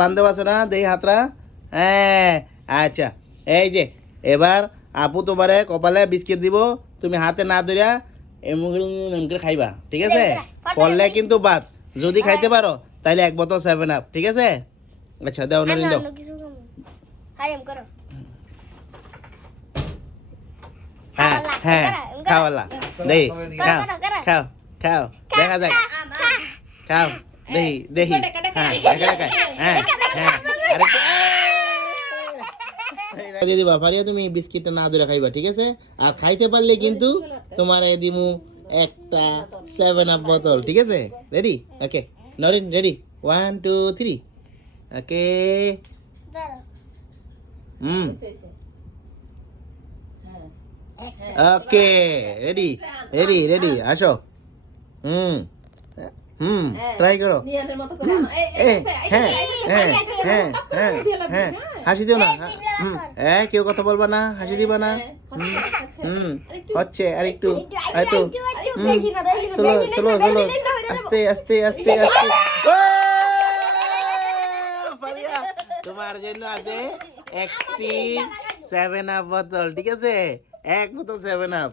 বান্ধব আছে না দেই হাতরা। হ্যাঁ আচ্ছা, এই যে এবার আপু তোমারে কপালে বিস্কিট দিব, তুমি হাতে না ধরিয়া এমন করে খাইবা, ঠিক আছে? পড়লে কিন্তু বাদ, যদি খাইতে পারো তাহলে 1 বোতল 7 আপ, ঠিক আছে? আচ্ছা দাও নরিন দাও। হ্যাঁ হ্যাঁ খাওয়ালা দেই, খাও খাও খাও, দেখা যাক, খাও দেহি দেহি। হ্যাঁ হ্যাঁ হ্যাঁ আরেকটা দিয়ে দিবা। পারিয়া তুমি বিস্কিটটা না ধরে খাইবা, ঠিক আছে? আর খাইতে পারলে কিন্তু তোমার দিমু একটা 7 আপ বোতল, ঠিক আছে? রেডি? ওকে নরিন রেডি, 1 2 3 ওকে। ওকে রেডি রেডি রেডি, আসো। ট্রাই করো। হ্যাঁ হ্যাঁ হ্যাঁ হ্যাঁ হ্যাঁ, হাসি দিও না। হ্যাঁ কেউ কথা বলবা না, হাসি দিবা না। হচ্ছে আর একটু একটু, স্লো স্লো স্লো, আস্তে আস্তে আস্তে আস্তে। তোমার জন্য আছে একটি 7 আপ বোতল, ঠিক আছে? 1 বোতল 7 আপ।